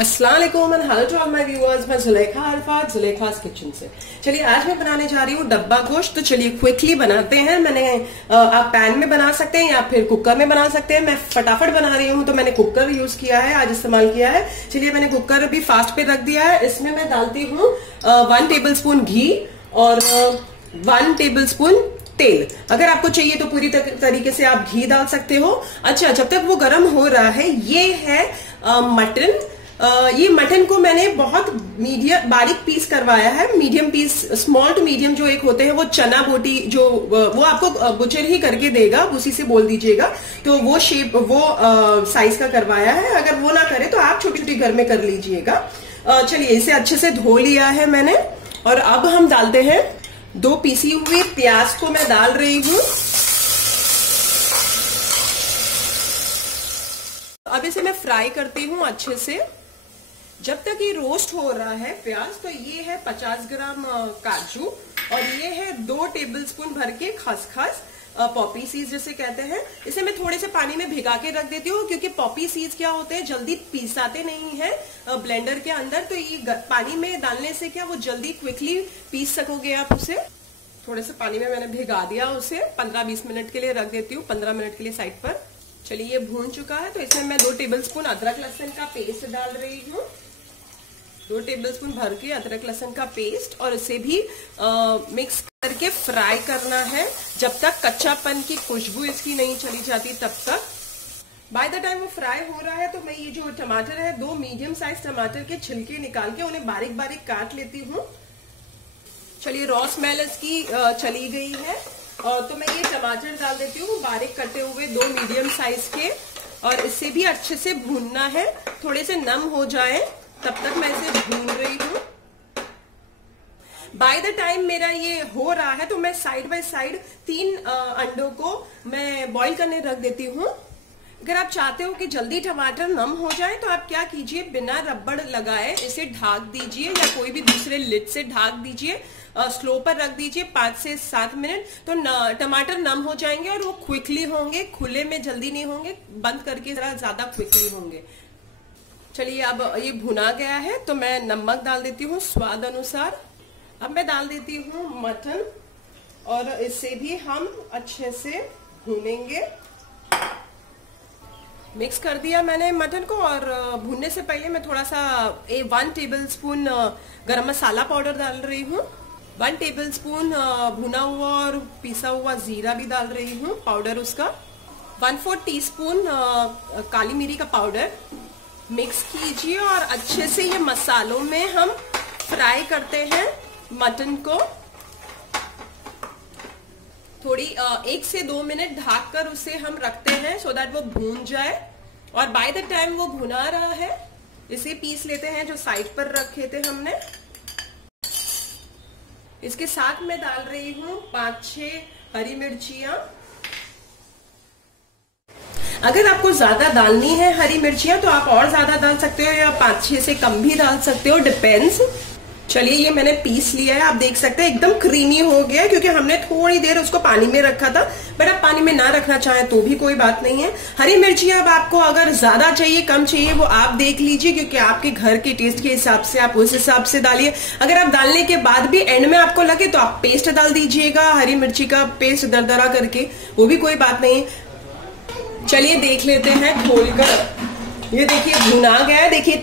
अस्सलाम वालेकुम and hello to all my viewers. मैं जुलेखा अरफात, जुलेखास किचन से। चलिए आज मैं बनाने जा रही हूँ डब्बा गोश्त। तो चलिए क्विकली बनाते हैं। आप पैन में बना सकते हैं या फिर कुकर में बना सकते हैं। मैं फटाफट बना रही हूँ तो मैंने कुकर यूज किया है, आज इस्तेमाल किया है। चलिए मैंने कुकर भी फास्ट पे रख दिया है। इसमें मैं डालती हूँ 1 टेबलस्पून घी और 1 टेबलस्पून तेल। अगर आपको चाहिए तो पूरी तरीके से आप घी डाल सकते हो। अच्छा, जब तक वो गर्म हो रहा है, ये है मटन। ये मटन को मैंने बहुत बारीक पीस करवाया है। Medium piece, small to medium जो एक होते हैं वो चना बोटी, जो वो आपको बुचर ही करके देगा, उसी से बोल दीजिएगा। तो वो शेप, वो साइज का करवाया है। अगर वो ना करे तो आप छोटी छोटी घर में कर लीजिएगा। चलिए इसे अच्छे से धो लिया है मैंने। और अब हम डालते हैं 2 पीसी हुई प्याज को मैं डाल रही हूँ। अब इसे मैं फ्राई करती हूँ अच्छे से जब तक ये रोस्ट हो रहा है प्याज। तो ये है 50 ग्राम काजू और ये है 2 टेबलस्पून भर के खसखस, पॉपी सीड्स जिसे कहते हैं। इसे मैं थोड़े से पानी में भिगा के रख देती हूँ क्योंकि पॉपी सीड्स क्या होते हैं, जल्दी पीसाते नहीं है ब्लेंडर के अंदर। तो ये पानी में डालने से क्या वो जल्दी क्विकली पीस सकोगे आप उसे। थोड़े से पानी में मैंने भिगा दिया उसे, 15-20 मिनट के लिए रख देती हूँ, 15 मिनट के लिए साइड पर। चलिए ये भून चुका है। तो इसमें मैं 2 टेबलस्पून अदरक लहसुन का पेस्ट डाल रही हूँ। 2 टेबलस्पून भर के अदरक लहसुन का पेस्ट, और इसे भी मिक्स करके फ्राई करना है जब तक कच्चापन की खुशबू इसकी नहीं चली जाती तब तक। बाय द टाइम वो फ्राई हो रहा है तो मैं ये जो टमाटर है, 2 मीडियम साइज टमाटर के छिलके निकाल के उन्हें बारीक बारीक काट लेती हूँ। चलिए रॉ स्मेल इसकी चली गई है। तो मैं ये टमाटर डाल देती हूँ बारीक कटे हुए, 2 मीडियम साइज के। और इसे भी अच्छे से भूनना है, थोड़े से नम हो जाए तब तक मैं इसे भून रही हूँ। बाय द टाइम मेरा ये हो रहा है तो मैं साइड बाय साइड 3 अंडों को मैं बॉईल करने रख देती हूँ। अगर आप चाहते हो कि जल्दी टमाटर नम हो जाए तो आप क्या कीजिए, बिना रबड़ लगाए इसे ढक दीजिए या कोई भी दूसरे लिड से ढक दीजिए। स्लो पर रख दीजिए 5 से 7 मिनट, तो टमाटर नम हो जाएंगे और वो क्विकली होंगे। खुले में जल्दी नहीं होंगे, बंद करके जरा ज्यादा क्विकली होंगे। चलिए अब ये भुना गया है तो मैं नमक डाल देती हूँ स्वाद अनुसार। अब मैं डाल देती हूँ मटन और इसे भी हम अच्छे से भूनेंगे। मिक्स कर दिया मैंने मटन को। और भूनने से पहले मैं थोड़ा सा 1 टेबलस्पून गरम मसाला पाउडर डाल रही हूँ। 1 टेबलस्पून भुना हुआ और पीसा हुआ जीरा भी डाल रही हूँ, पाउडर उसका। 1/4 टीस्पून काली मिरी का पाउडर। मिक्स कीजिए और अच्छे से ये मसालों में हम फ्राई करते हैं मटन को। थोड़ी 1 से 2 मिनट ढक कर उसे हम रखते हैं सो दैट वो भून जाए। और बाय द टाइम वो भुना रहा है इसे पीस लेते हैं जो साइड पर रखे थे हमने। इसके साथ मैं डाल रही हूँ 5-6 हरी मिर्चियां। अगर आपको ज्यादा डालनी है हरी मिर्चियां तो आप और ज्यादा डाल सकते हो या 5-6 से कम भी डाल सकते हो, डिपेंड्स। चलिए ये मैंने पीस लिया है, आप देख सकते हैं एकदम क्रीमी हो गया क्योंकि हमने थोड़ी देर उसको पानी में रखा था। बट आप पानी में ना रखना चाहें तो भी कोई बात नहीं है। हरी मिर्चियां अब आपको अगर ज्यादा चाहिए कम चाहिए वो आप देख लीजिए, क्योंकि आपके घर के टेस्ट के हिसाब से आप उस हिसाब से डालिए। अगर आप डालने के बाद भी एंड में आपको लगे तो आप पेस्ट डाल दीजिएगा, हरी मिर्ची का पेस्ट दरदरा करके, वो भी कोई बात नहीं। चलिए देख लेते हैं खोलकर। ये देखिए भुना गया है, देखिए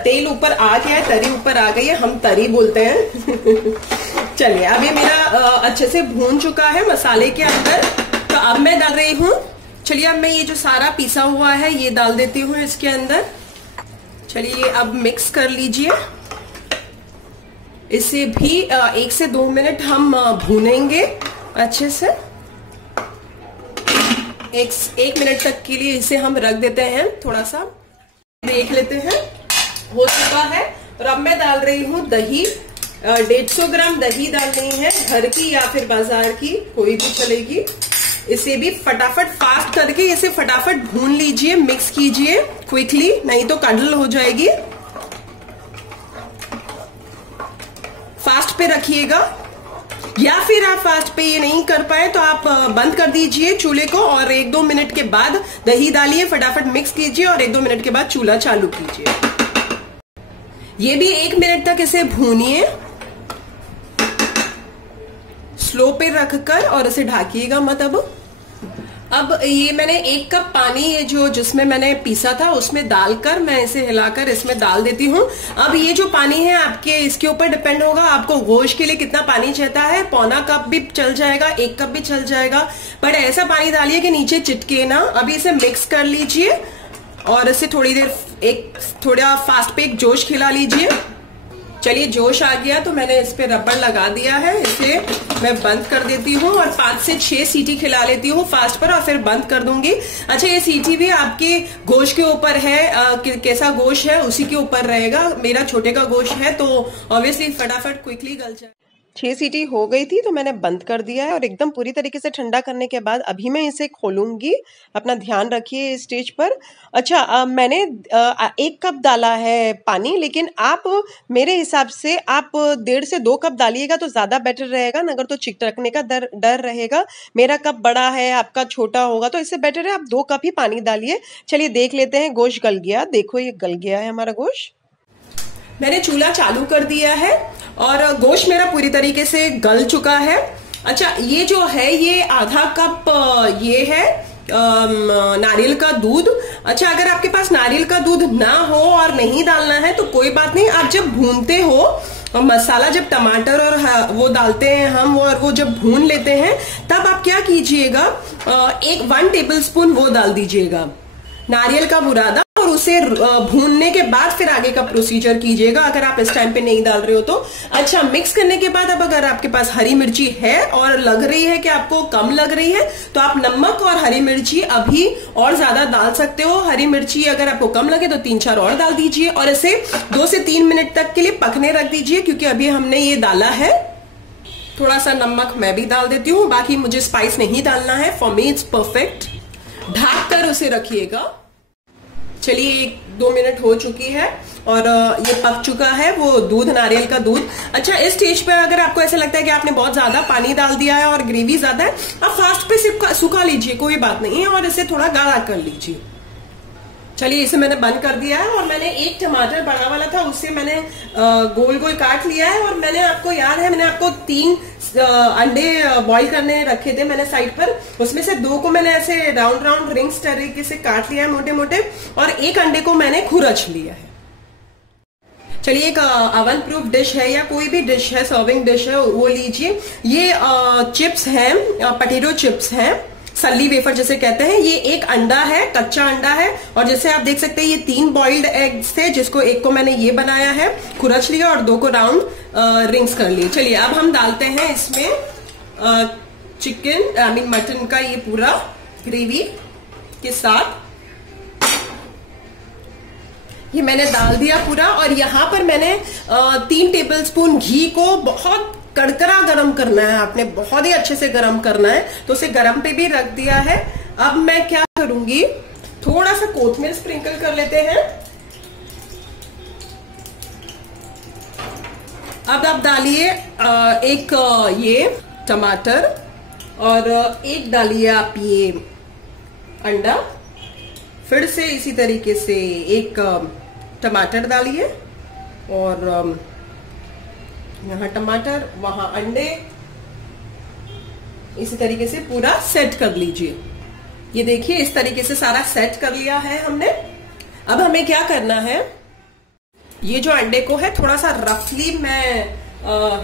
तेल ऊपर आ गया है, तरी ऊपर आ गई है, हम तरी बोलते हैं। चलिए अब ये मेरा अच्छे से भून चुका है मसाले के अंदर। तो अब मैं डाल रही हूँ, चलिए अब मैं ये जो सारा पीसा हुआ है ये डाल देती हूँ इसके अंदर। चलिए अब मिक्स कर लीजिए। इसे भी 1 से 2 मिनट हम भूनेंगे अच्छे से। 1 मिनट तक के लिए इसे हम रख देते हैं। थोड़ा सा देख लेते हैं, हो चुका है। और अब मैं डाल रही हूँ दही। 150 ग्राम दही डालनी है, घर की या फिर बाजार की, कोई भी चलेगी। इसे भी फटाफट फास्ट करके इसे फटाफट भून लीजिए, मिक्स कीजिए क्विकली, नहीं तो कडल हो जाएगी। फास्ट पे रखिएगा। या फिर आप फास्ट पे ये नहीं कर पाए तो आप बंद कर दीजिए चूल्हे को और 1-2 मिनट के बाद दही डालिए, फटाफट मिक्स कीजिए और 1-2 मिनट के बाद चूल्हा चालू कीजिए। ये भी 1 मिनट तक इसे भूनिए स्लो पे रखकर, और इसे ढाकिएगा मत। अब ये मैंने 1 कप पानी, ये जो जिसमें मैंने पीसा था उसमें डालकर मैं इसे हिलाकर इसमें डाल देती हूँ। अब ये जो पानी है आपके इसके ऊपर डिपेंड होगा आपको गोश्त के लिए कितना पानी चाहता है। पौना कप भी चल जाएगा, 1 कप भी चल जाएगा, पर ऐसा पानी डालिए कि नीचे चिटके ना। अभी इसे मिक्स कर लीजिए और इसे थोड़ी देर थोड़ा फास्ट पे एक जोश खिला लीजिए। चलिए जोश आ गया तो मैंने इस पे रबड़ लगा दिया है, इसे मैं बंद कर देती हूँ और 5 से 6 सीटी खिला लेती हूँ फास्ट पर और फिर बंद कर दूंगी। अच्छा, ये सीटी भी आपके गोश्त के ऊपर है, कैसा गोश्त है उसी के ऊपर रहेगा। मेरा छोटे का गोश्त है तो ऑब्वियसली फटाफट क्विकली गल जाए। 6 सीटी हो गई थी तो मैंने बंद कर दिया है और एकदम पूरी तरीके से ठंडा करने के बाद अभी मैं इसे खोलूंगी। अपना ध्यान रखिए इस स्टेज पर। अच्छा, मैंने 1 कप डाला है पानी, लेकिन आप मेरे हिसाब से आप 1.5 से 2 कप डालिएगा तो ज़्यादा बेटर रहेगा, अगर तो चिटकने का डर रहेगा। मेरा कप बड़ा है, आपका छोटा होगा, तो इससे बेटर है आप 2 कप ही पानी डालिए। चलिए देख लेते हैं। गोश्त गल गया, देखो ये गल गया है हमारा गोश्त। मैंने चूल्हा चालू कर दिया है और गोश्त मेरा पूरी तरीके से गल चुका है। अच्छा, ये जो है ये आधा कप ये है नारियल का दूध। अच्छा, अगर आपके पास नारियल का दूध ना हो और नहीं डालना है तो कोई बात नहीं। आप जब भूनते हो और मसाला, जब टमाटर और वो डालते हैं हम और वो जब भून लेते हैं तब आप क्या कीजिएगा, 1 टेबलस्पून वो डाल दीजिएगा नारियल का बुरादा और उसे भूनने के बाद फिर आगे का प्रोसीजर कीजिएगा अगर आप इस टाइम पे नहीं डाल रहे हो तो। अच्छा, मिक्स करने के बाद अब अगर आपके पास हरी मिर्ची है और लग रही है कि आपको कम लग रही है तो आप नमक और हरी मिर्ची अभी और ज्यादा डाल सकते हो। हरी मिर्ची अगर आपको कम लगे तो 3-4 और डाल दीजिए और इसे 2 से 3 मिनट तक के लिए पकने रख दीजिए, क्योंकि अभी हमने ये डाला है। थोड़ा सा नमक मैं भी डाल देती हूँ, बाकी मुझे स्पाइस नहीं डालना है। For me it's perfect. ढक कर उसे रखिएगा। चलिए 1-2 मिनट हो चुकी है और ये पक चुका है वो दूध, नारियल का दूध। अच्छा, इस स्टेज पे अगर आपको ऐसा लगता है कि आपने बहुत ज्यादा पानी डाल दिया है और ग्रेवी ज्यादा है, आप फास्ट पे सुखा लीजिए, कोई बात नहीं है, और इसे थोड़ा गाढ़ा कर लीजिए। चलिए इसे मैंने बंद कर दिया है और मैंने 1 टमाटर बड़ा वाला था उसे मैंने गोल गोल काट लिया है और मैंने, आपको याद है मैंने आपको 3 अंडे बॉईल करने रखे थे मैंने साइड पर, उसमें से 2 को मैंने ऐसे राउंड रिंग्स तरीके से काट लिया है मोटे मोटे, और 1 अंडे को मैंने खुरच लिया है। चलिए एक ओवन प्रूफ डिश है या कोई भी डिश है, सर्विंग डिश है, वो लीजिए। ये चिप्स हैं, पोटैटो चिप्स हैं, सल्ली वेफर जैसे कहते हैं। ये 1 अंडा है, कच्चा अंडा है, और जैसे आप देख सकते हैं ये 3 बॉइल्ड एग्स थे, जिसको 1 को मैंने ये बनाया है, खुरच लिया, और 2 को राउंड रिंग्स कर लिए। चलिए अब हम डालते हैं इसमें चिकन मटन का ये पूरा ग्रेवी के साथ। ये मैंने डाल दिया पूरा, और यहाँ पर मैंने 3 टेबलस्पून घी को बहुत कड़कड़ा गरम करना है, आपने बहुत ही अच्छे से गरम करना है, तो उसे गरम पे भी रख दिया है। अब मैं क्या करूंगी, थोड़ा सा कोथमीर स्प्रिंकल कर लेते हैं। अब आप डालिए 1 ये टमाटर और 1 डालिए आप ये अंडा, फिर से इसी तरीके से 1 टमाटर डालिए, और यहाँ टमाटर वहां अंडे, इसी तरीके से पूरा सेट कर लीजिए। ये देखिए इस तरीके से सारा सेट कर लिया है हमने। अब हमें क्या करना है, ये जो अंडे को है थोड़ा सा रफली मैं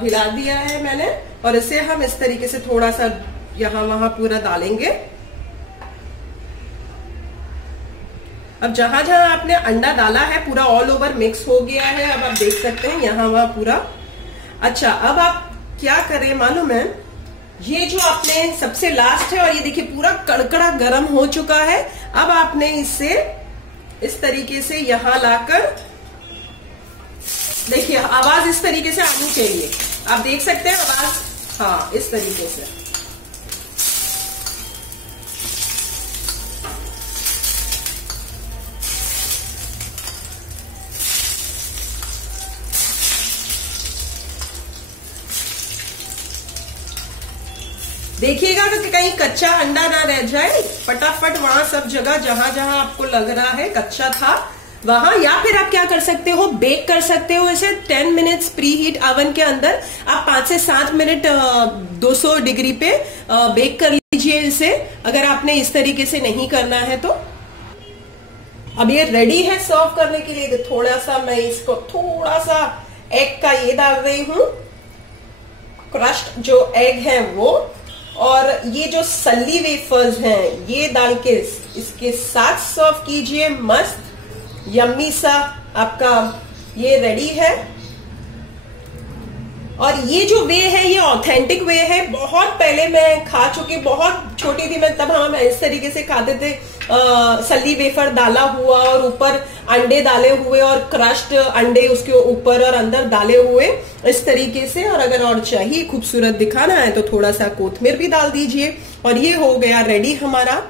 हिला दिया है मैंने, और इसे हम इस तरीके से थोड़ा सा यहाँ वहां पूरा डालेंगे। अब जहां जहां आपने अंडा डाला है पूरा ऑल ओवर मिक्स हो गया है, अब आप देख सकते हैं यहाँ वहां पूरा। अच्छा, अब आप क्या करें मालूम है, ये जो आपने सबसे लास्ट है, और ये देखिए पूरा कड़कड़ा गरम हो चुका है। अब आपने इसे इस तरीके से यहां लाकर, देखिए आवाज इस तरीके से आनी चाहिए, आप देख सकते हैं आवाज, हाँ इस तरीके से। देखिएगा कि कहीं कच्चा अंडा ना रह जाए, फटाफट वहां सब जगह जहां जहां आपको लग रहा है कच्चा था वहां, या फिर आप क्या कर सकते हो, बेक कर सकते हो इसे 10 मिनट्स प्री हीट अवन के अंदर। आप 5 से 7 मिनट 200 डिग्री पे बेक कर लीजिए इसे, अगर आपने इस तरीके से नहीं करना है तो। अब ये रेडी है सर्व करने के लिए। थोड़ा सा मैं इसको थोड़ा सा एग का ये डाल रही हूं, क्रश्ड जो एग है वो, और ये जो सल्ली वेफर्स हैं ये डाल के इसके साथ सर्व कीजिए। मस्त यम्मी सा आपका ये रेडी है। और ये जो वे है ये ऑथेंटिक वे है। बहुत पहले मैं खा चुकी, बहुत छोटी थी मैं तब हम इस तरीके से खाते थे, सल्ली वेफर डाला हुआ और ऊपर अंडे डाले हुए और क्रश्ड अंडे उसके ऊपर और अंदर डाले हुए इस तरीके से। और अगर और चाहिए खूबसूरत दिखाना है तो थोड़ा सा कोथमीर भी डाल दीजिए। और ये हो गया रेडी हमारा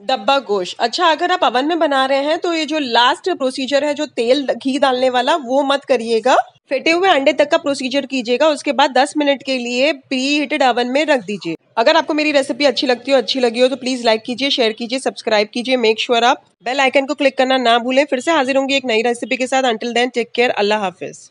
डब्बा गोश्त। अच्छा, अगर आप अवन में बना रहे हैं तो ये जो लास्ट प्रोसीजर है, जो तेल घी डालने वाला, वो मत करिएगा। फेटे हुए अंडे तक का प्रोसीजर कीजिएगा। उसके बाद 10 मिनट के लिए प्री हीटेड अवन में रख दीजिए। अगर आपको मेरी रेसिपी अच्छी अच्छी लगी हो तो प्लीज लाइक कीजिए, शेयर कीजिए, सब्सक्राइब कीजिए। मेक श्योर आप बेल आइकन को क्लिक करना ना भूलें। फिर से हाजिर होंगी एक नई रेसिपी के साथ। अंटिल देन टेक केयर, अल्लाह हाफिज।